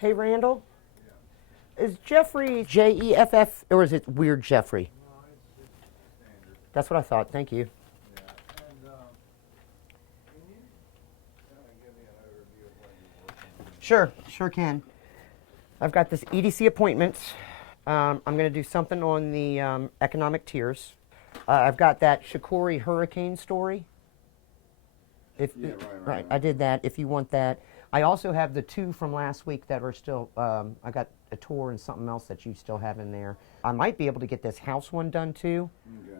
Hey, Randall, is Jeffrey Jeff, or is it Weird Jeffrey? That's what I thought. Thank you. Sure, sure can. I've got this EDC appointments. I'm going to do something on the economic tiers. I've got that Shikori hurricane story. If, Yeah, right. I did that. If you want that, I also have the two from last week that are still. I got a tour and something else that you still have in there. I might be able to get this house one done too,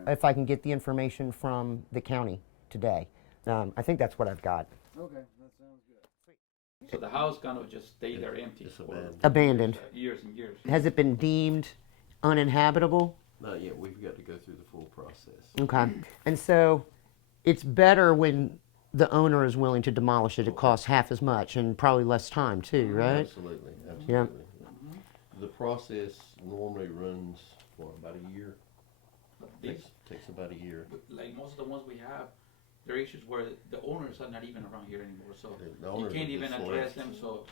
if I can get the information from the county today. I think that's what I've got. Okay, that sounds good. So the house kind of just stay there empty It's for Abandoned. years and years. Has it been deemed uninhabitable? Not yet. We've got to go through the full process. Okay. And so it's better when the owner is willing to demolish it. It costs half as much and probably less time too, right? Absolutely, absolutely. Yeah. The process normally runs for about a year. These, Takes about a year. like most of the ones we have, there are issues where the owners are not even around here anymore, so The you owners can't are even just address left. them. So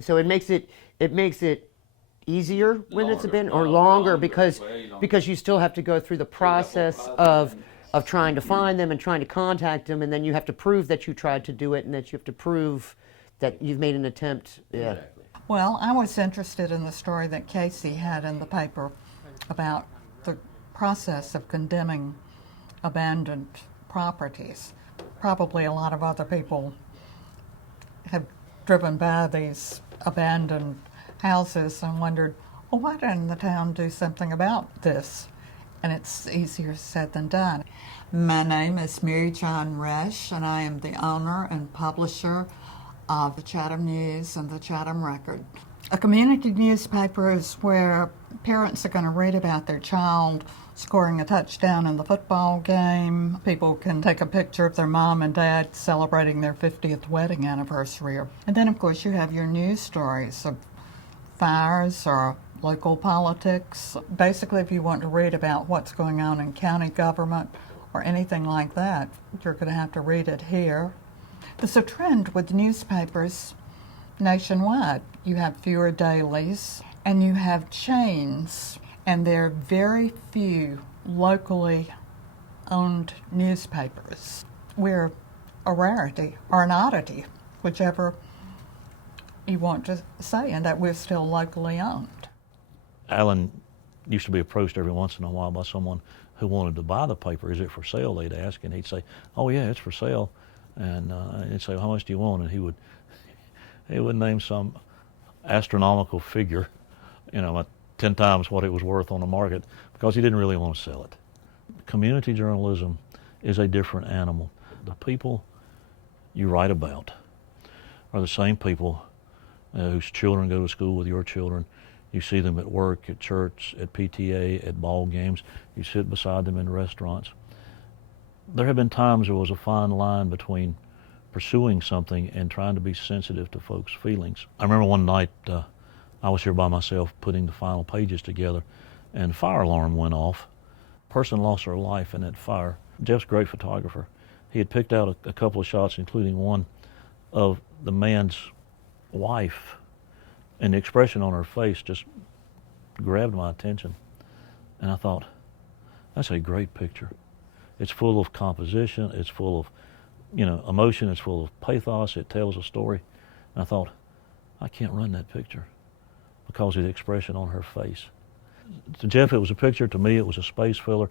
So it makes it easier when it's Longer. been or No, longer longer, because way longer. because you still have to go through the process of trying to find them and trying to contact them, and then you have to prove that you tried to do it and that you have to prove that you've made an attempt. Yeah. Exactly. Well, I was interested in the story that Casey had in the paper about the process of condemning abandoned properties. Probably a lot of other people have driven by these abandoned houses and wondered, well, why didn't the town do something about this? And it's easier said than done. My name is Mary John Resch, and I am the owner and publisher of the Chatham News and the Chatham Record. A community newspaper is where parents are going to read about their child scoring a touchdown in the football game. People can take a picture of their mom and dad celebrating their 50th wedding anniversary. And then, of course, you have your news stories of fires or local politics. Basically, if you want to read about what's going on in county government or anything like that, you're going to have to read it here. There's a trend with newspapers nationwide. You have fewer dailies and you have chains, and there are very few locally owned newspapers. We're a rarity or an oddity, whichever you want to say, and that we're still locally owned. Alan used to be approached every once in a while by someone who wanted to buy the paper. Is it for sale? They'd ask, and he'd say, "Oh yeah, it's for sale." And he'd say, "How much do you want?" And he would name some astronomical figure, 10 times what it was worth on the market, because he didn't really want to sell it. Community journalism is a different animal. The people you write about are the same people whose children go to school with your children. You see them at work, at church, at PTA, at ball games. You sit beside them in restaurants. There have been times there was a fine line between pursuing something and trying to be sensitive to folks' feelings. I remember one night I was here by myself putting the final pages together, and the fire alarm went off. A person lost their life in that fire. Jeff's a great photographer. He had picked out a couple of shots, including one of the man's wife, and the expression on her face just grabbed my attention. And I thought, that's a great picture. It's full of composition, it's full of emotion, it's full of pathos, it tells a story. And I thought, I can't run that picture because of the expression on her face. To Jeff, it was a picture. To me, it was a space filler.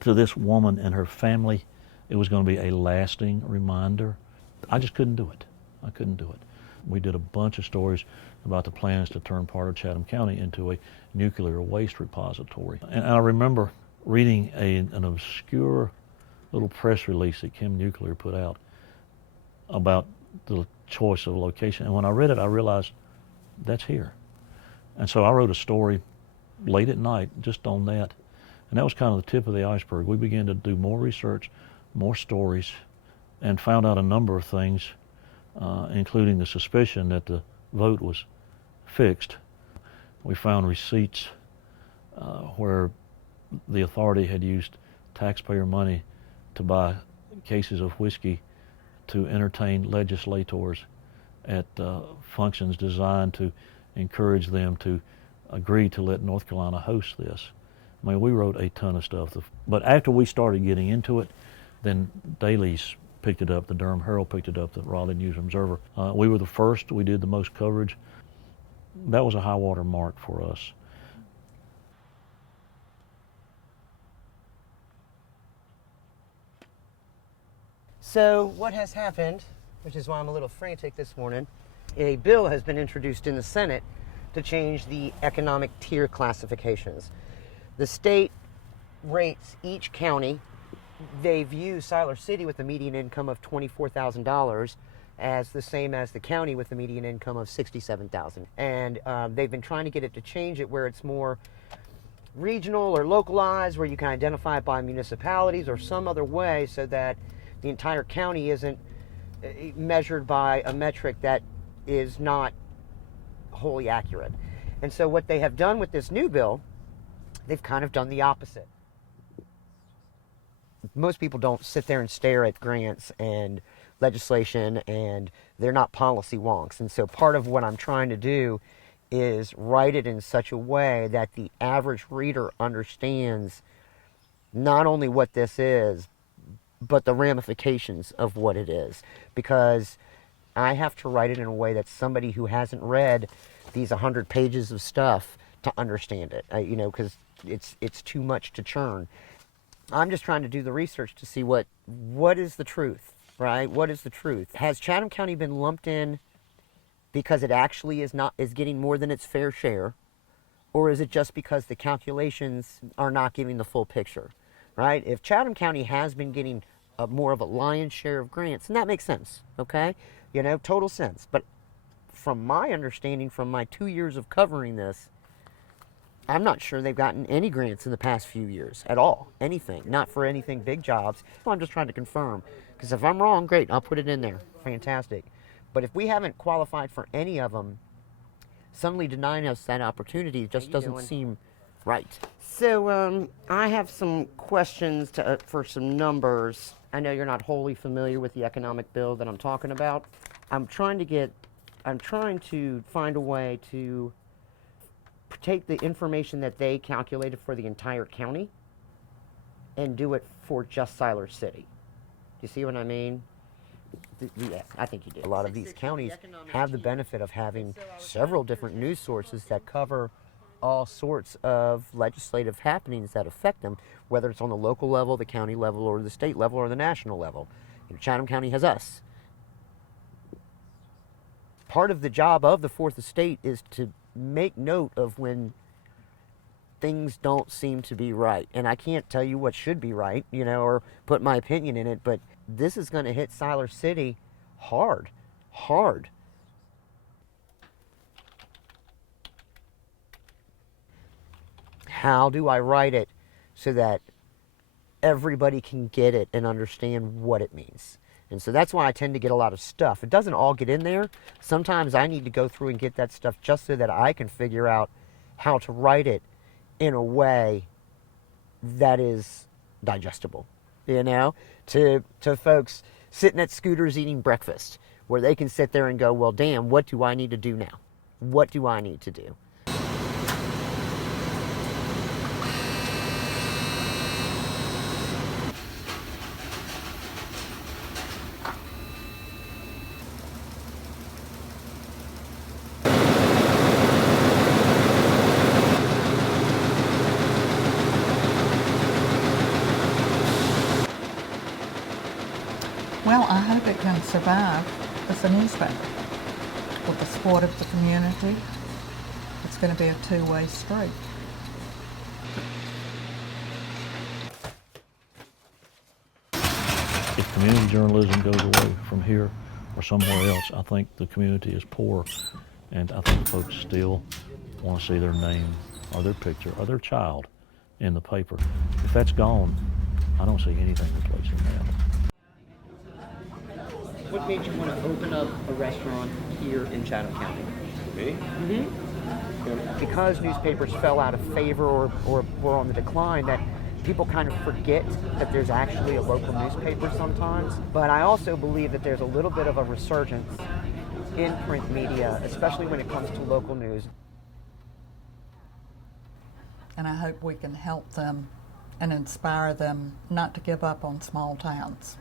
To this woman and her family, it was going to be a lasting reminder. I just couldn't do it. I couldn't do it. We did a bunch of stories about the plans to turn part of Chatham County into a nuclear waste repository. And I remember reading an obscure little press release that Chem Nuclear put out about the choice of location. And when I read it, I realized that's here. And so I wrote a story late at night just on that. And that was kind of the tip of the iceberg. We began to do more research, more stories, and found out a number of things, including the suspicion that the vote was fixed. We found receipts where the authority had used taxpayer money to buy cases of whiskey to entertain legislators at functions designed to encourage them to agree to let North Carolina host this. I mean, we wrote a ton of stuff, but after we started getting into it, then dailies picked it up, the Durham Herald picked it up, the Raleigh News Observer. We were the first, we did the most coverage. That was a high water mark for us. So what has happened, which is why I'm a little frantic this morning, a bill has been introduced in the Senate to change the economic tier classifications. The state rates each county. They view Siler City with a median income of $24,000 as the same as the county with a median income of $67,000. And they've been trying to get it to change it where it's more regional or localized, where you can identify it by municipalities or some other way so that the entire county isn't measured by a metric that is not wholly accurate. And so what they have done with this new bill, they've kind of done the opposite. Most people don't sit there and stare at grants and legislation, and they're not policy wonks. And so part of what I'm trying to do is write it in such a way that the average reader understands not only what this is, but the ramifications of what it is. Because I have to write it in a way that somebody who hasn't read these 100 pages of stuff to understand it, because it's too much to churn. I'm just trying to do the research to see what is the truth, right? What is the truth? Has Chatham County been lumped in because it actually is getting more than its fair share, or is it just because the calculations are not giving the full picture, right? If Chatham County has been getting more of a lion's share of grants, and that makes sense, okay? Total sense. But from my understanding, from my 2 years of covering this, I'm not sure they've gotten any grants in the past few years at all. Anything. Not for anything big jobs. I'm just trying to confirm. Because if I'm wrong, great, I'll put it in there. Fantastic. But if we haven't qualified for any of them, suddenly denying us that opportunity just doesn't seem right. So I have some questions for some numbers. I know you're not wholly familiar with the economic bill that I'm talking about. I'm trying to find a way to take the information that they calculated for the entire county and do it for just Siler City. Do you see what I mean? Yeah, I think you do. A lot of these counties have the benefit of having several different news sources that cover all sorts of legislative happenings that affect them, whether it's on the local level, the county level, or the state level, or the national level. Chatham County has us. Part of the job of the Fourth Estate is to make note of when things don't seem to be right. And I can't tell you what should be right, or put my opinion in it, but this is going to hit Siler City hard. How do I write it so that everybody can get it and understand what it means? And so that's why I tend to get a lot of stuff. It doesn't all get in there. Sometimes I need to go through and get that stuff just so that I can figure out how to write it in a way that is digestible, to folks sitting at scooters eating breakfast, where they can sit there and go, well, damn, what do I need to do now? What do I need to do? Well, I hope it can survive as a newspaper. With the support of the community, it's going to be a two-way street. If community journalism goes away from here or somewhere else, I think the community is poor, and I think folks still want to see their name or their picture or their child in the paper. If that's gone, I don't see anything replacing that. What made you want to open up a restaurant here in Chatham County? Me? Because newspapers fell out of favor or were on the decline, that people kind of forget that there's actually a local newspaper sometimes. But I also believe that there's a little bit of a resurgence in print media, especially when it comes to local news. And I hope we can help them and inspire them not to give up on small towns.